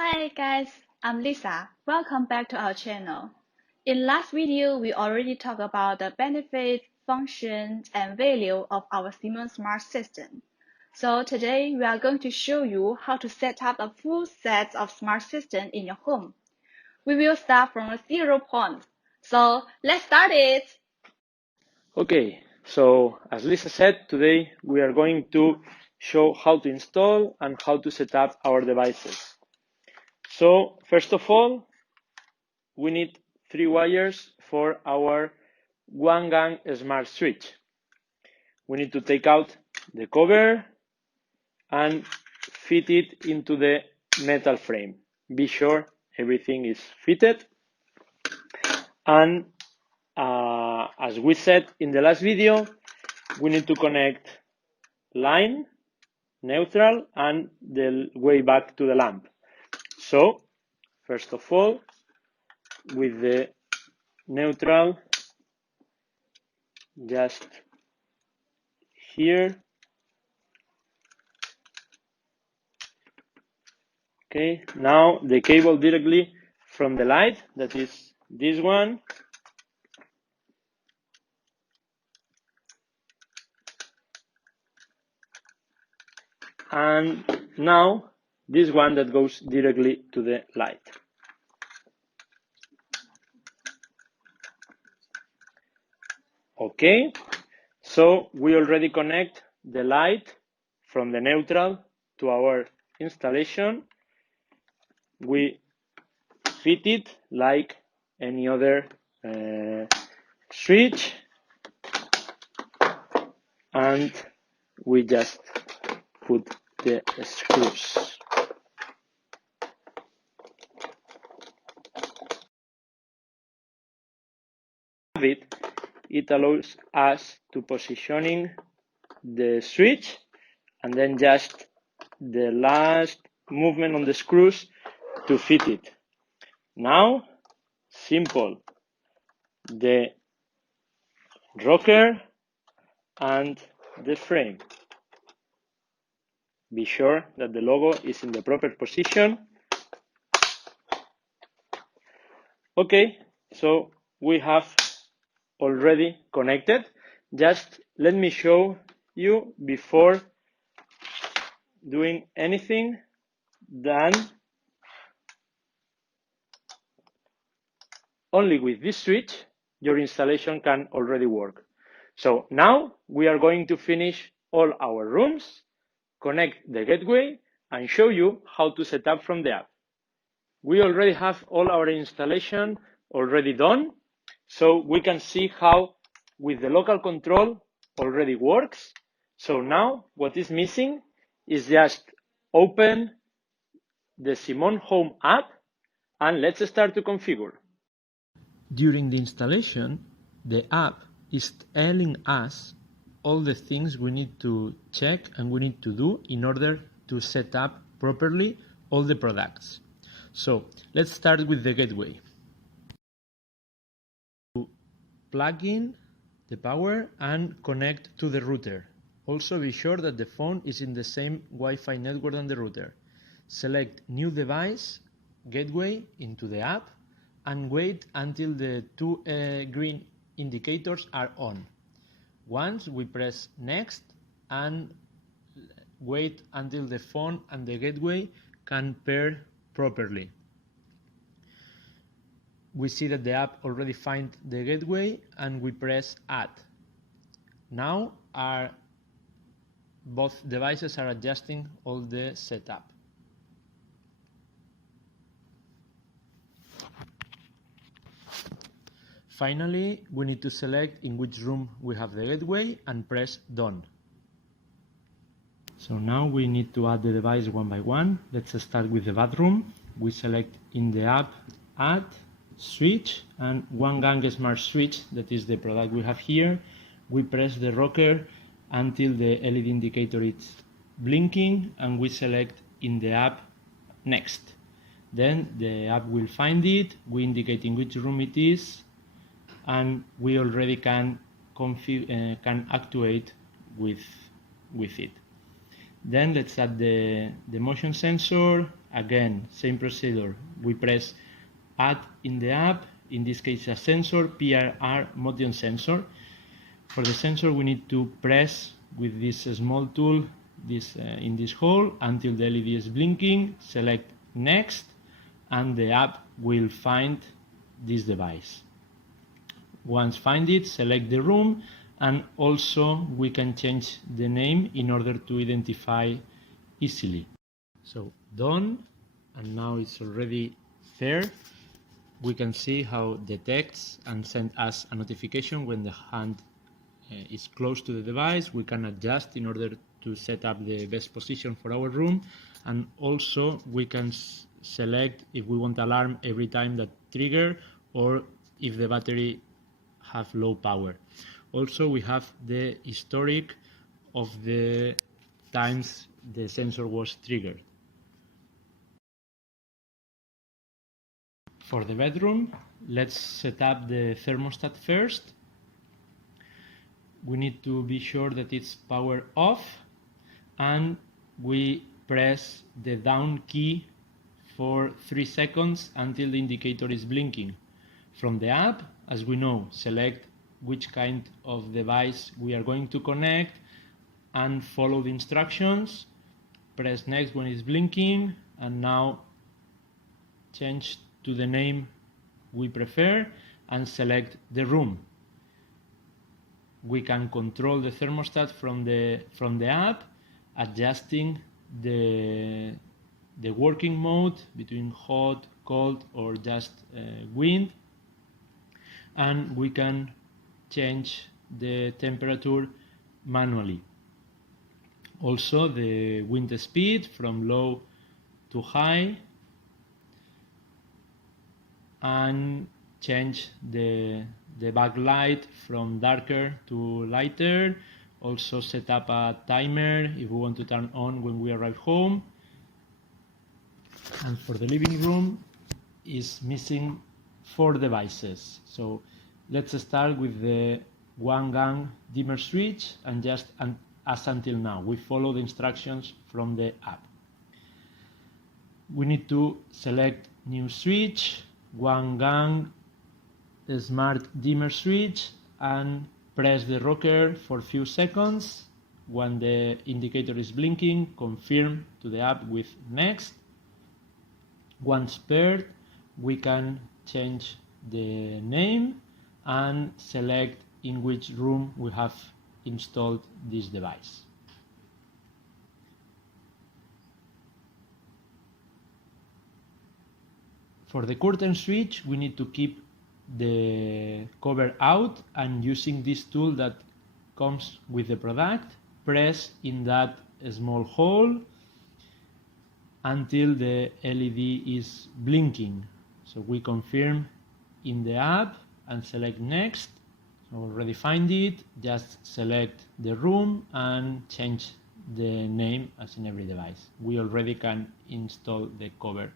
Hi guys, I'm Lisa. Welcome back to our channel. In last video, we already talked about the benefits, functions, and value of our Siemens Smart System. So today we are going to show you how to set up a full set of smart system in your home. We will start from a 0 point. So let's start it. Okay, so as Lisa said, today we are going to show how to install and how to set up our devices. So first of all, we need 3 wires for our 1-gang smart switch. We need to take out the cover and fit it into the metal frame. Be sure everything is fitted. And as we said in the last video, we need to connect line, neutral, and the way back to the lamp. So first of all, with the neutral just here. Okay, now the cable directly from the light, that is this one, and now this one that goes directly to the light. Okay, so we already connect the light from the neutral to our installation. We fit it like any other switch, and we just put the screws. It allows us to positioning the switch and then just the last movement on the screws to fit it. Now, simple, the rocker and the frame. Be sure that the logo is in the proper position. Okay, so we have already connected. Just let me show you before doing anything done. Only with this switch your installation can already work. So now we are going to finish all our rooms, connect the gateway, and show you how to set up from the app. We already have all our installation already done, so we can see how with the local control already works. So now what is missing is just open the Simon Home app and let's start to configure. During the installation, the app is telling us all the things we need to check and we need to do in order to set up properly all the products. So let's start with the gateway. Plug in the power and connect to the router. Also be sure that the phone is in the same Wi-Fi network than the router. Select New Device, Gateway into the app, and wait until the two green indicators are on. Once we press Next and wait until the phone and the gateway can pair properly. We see that the app already finds the gateway and we press Add. Now both devices are adjusting all the setup. Finally, we need to select in which room we have the gateway and press Done. So now we need to add the device one by one. Let's start with the bathroom. We select in the app Add, Switch, and 1-gang smart switch, that is the product we have here. We press the rocker until the LED indicator is blinking and we select in the app Next. Then the app will find it, we indicate in which room it is, and we already can actuate with it. Then let's add the motion sensor. Again, same procedure. We press add in the app, in this case a sensor, PRR motion sensor. For the sensor we need to press with this small tool in this hole until the LED is blinking, select next, and the app will find this device. Once find it, select the room, and also we can change the name in order to identify easily. So done, and now it's already there. We can see how it detects and send us a notification when the hand is close to the device. We can adjust in order to set up the best position for our room, and also we can select if we want alarm every time that trigger or if the battery have low power. Also we have the historic of the times the sensor was triggered. For the bedroom, let's set up the thermostat first. We need to be sure that it's power off, and we press the down key for 3 seconds until the indicator is blinking. From the app, as we know, select which kind of device we are going to connect and follow the instructions. Press next when it's blinking, and now change to the name we prefer and select the room. We can control the thermostat from the app, adjusting the working mode between hot, cold, or just wind, and we can change the temperature manually. Also the wind speed from low to high, and change the backlight from darker to lighter. Also set up a timer if we want to turn on when we arrive home. And for the living room is missing 4 devices. So let's start with the 1-gang dimmer switch, and just as until now we follow the instructions from the app. We need to select new switch, 1-gang smart dimmer switch, and press the rocker for a few seconds. When the indicator is blinking, confirm to the app with next. Once paired, we can change the name and select in which room we have installed this device. For the curtain switch, we need to keep the cover out, and using this tool that comes with the product, press in that small hole until the LED is blinking. So we confirm in the app and select next. So already find it, just select the room and change the name as in every device. We already can install the cover.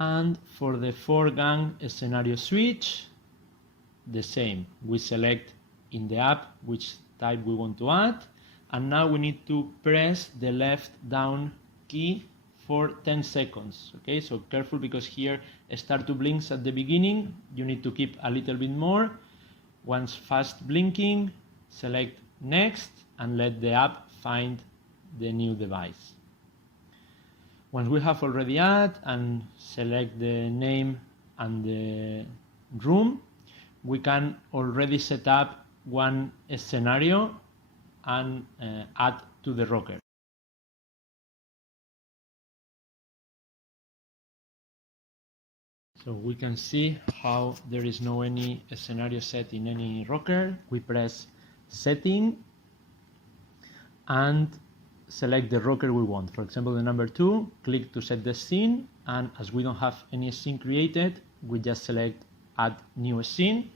And for the 4-gang scenario switch, the same. We select in the app which type we want to add, and now we need to press the left down key for 10 seconds. Okay, so careful, because here start to blink at the beginning. You need to keep a little bit more. Once fast blinking, select next and let the app find the new device. Once we have already added and select the name and the room, we can already set up one scenario and add to the rocker. So we can see how there is no any scenario set in any rocker. We press setting and select the rocker we want. For example, the number 2, click to set the scene, and as we don't have any scene created, we just select add new scene.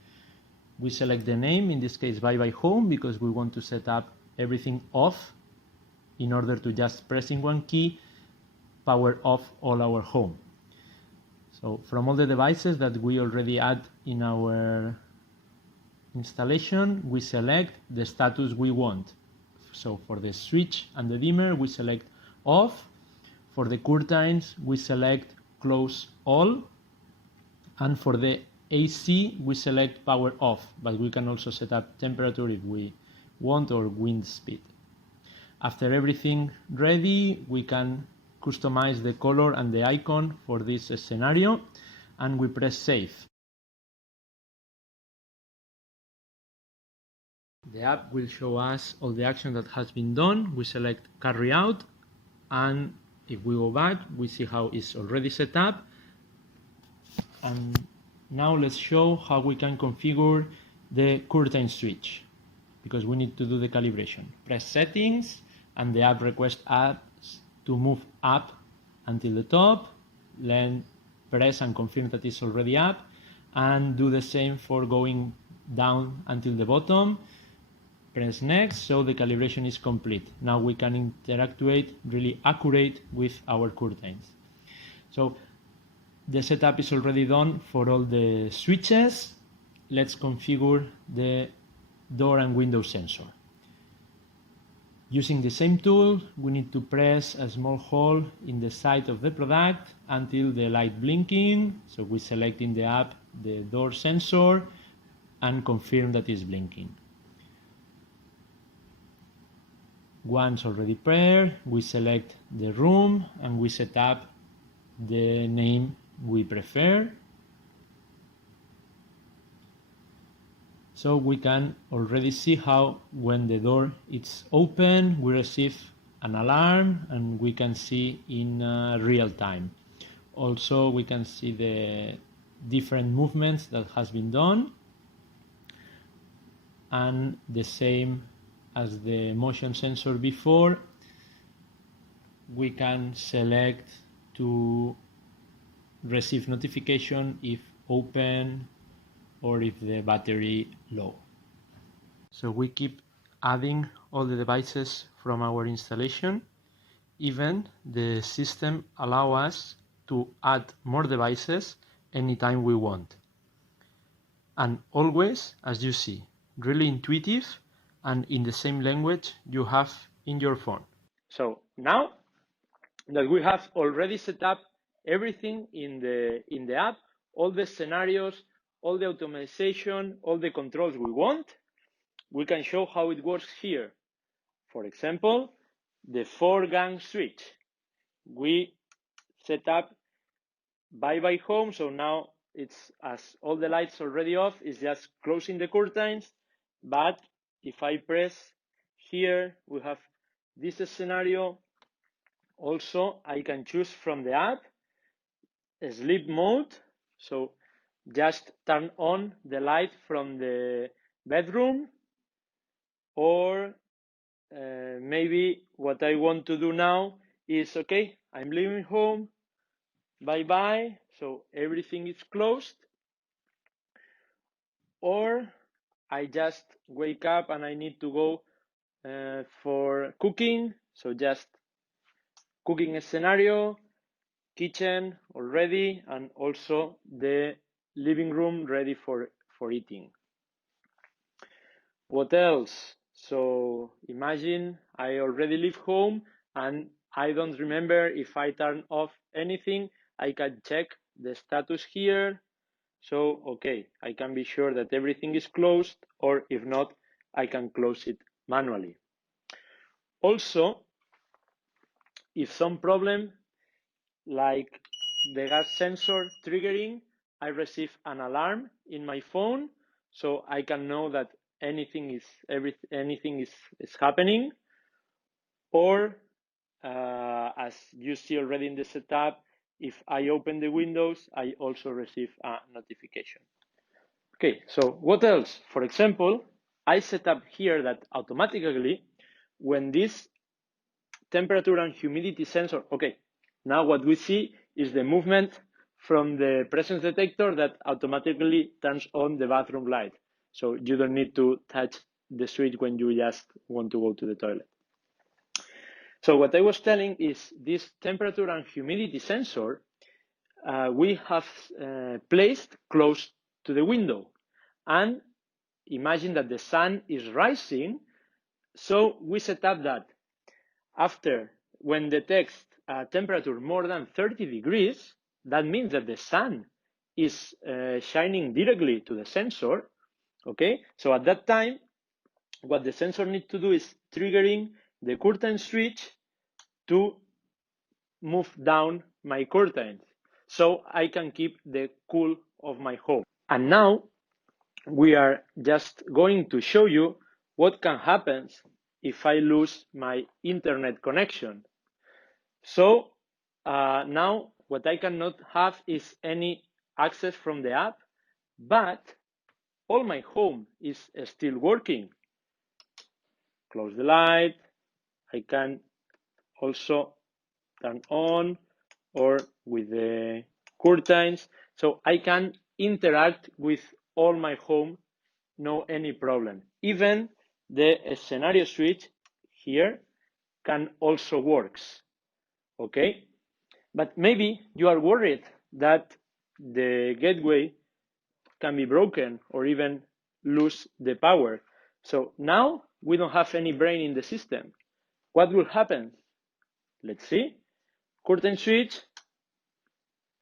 We select the name, in this case bye bye home, because we want to set up everything off in order to just pressing one key power off all our home. So from all the devices that we already add in our installation, we select the status we want. So for the switch and the dimmer, we select off. For the curtains, we select close all. And for the AC, we select power off, but we can also set up temperature if we want, or wind speed. After everything ready, we can customize the color and the icon for this scenario, and we press save. The app will show us all the action that has been done. We select carry out, and if we go back, we see how it's already set up. And now let's show how we can configure the curtain switch, because we need to do the calibration. Press settings, and the app requests us to move up until the top, then press and confirm that it's already up, and do the same for going down until the bottom. Press next, so the calibration is complete. Now we can interactuate really accurate with our curtains. So the setup is already done for all the switches. Let's configure the door and window sensor. Using the same tool, we need to press a small hole in the side of the product until the light blinking. So we select in the app the door sensor and confirm that it's blinking. Once already paired, we select the room and we set up the name we prefer. So we can already see how when the door is open, we receive an alarm, and we can see in real time. Also, we can see the different movements that has been done, and the same as the motion sensor before, we can select to receive notification if open or if the battery low. So we keep adding all the devices from our installation. Even the system allows us to add more devices anytime we want. And always, as you see, really intuitive and in the same language you have in your phone. So now that we have already set up everything in the app, all the scenarios, all the automation, all the controls we want, we can show how it works here. For example, the 4-gang switch. We set up bye-bye home, so now it's, as all the lights already off, it's just closing the curtains. But if I press here, we have this scenario. Also, I can choose from the app sleep mode, so just turn on the light from the bedroom, or maybe what I want to do now is, okay, I'm leaving home, bye-bye, so everything is closed, or I just wake up and I need to go for cooking, so just cooking scenario, kitchen already, and also the living room ready for eating. What else? So imagine I already leave home and I don't remember if I turn off anything. I can check the status here. So, okay, I can be sure that everything is closed, or if not, I can close it manually. Also, if some problem like the gas sensor triggering, I receive an alarm in my phone, so I can know that anything is happening. Or as you see already in the setup, if I open the windows, I also receive a notification. Okay, so what else? For example, I set up here that automatically when this temperature and humidity sensor, okay, now what we see is the movement from the presence detector that automatically turns on the bathroom light. So you don't need to touch the switch when you just want to go to the toilet. So what I was telling is this temperature and humidity sensor we have placed close to the window. And imagine that the sun is rising So we set up that after, when detects a temperature more than 30 degrees, that means that the sun is shining directly to the sensor. Okay, so at that time, what the sensor needs to do is triggering the curtain switch to move down my curtains so I can keep the cool of my home. And now we are just going to show you what can happen if I lose my internet connection. So now what I cannot have is any access from the app, but all my home is still working. Close the light. I can also turn on or with the curtains. So I can interact with all my home, no any problem. Even the scenario switch here can also works. Okay? But maybe you are worried that the gateway can be broken or even lose the power. So now we don't have any brain in the system. What will happen? Let's see. Curtain switch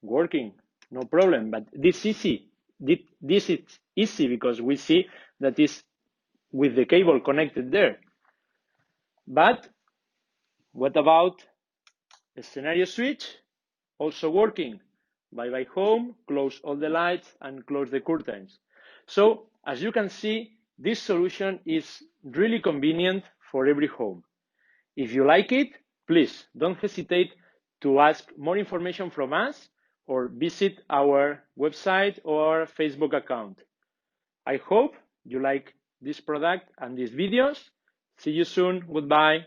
working, no problem. But this is easy because we see that is with the cable connected there. But what about the scenario switch? Also working. Bye home, close all the lights and close the curtains. So as you can see, this solution is really convenient for every home. If you like it, please don't hesitate to ask more information from us or visit our website or Facebook account. I hope you like this product and these videos. See you soon. Goodbye.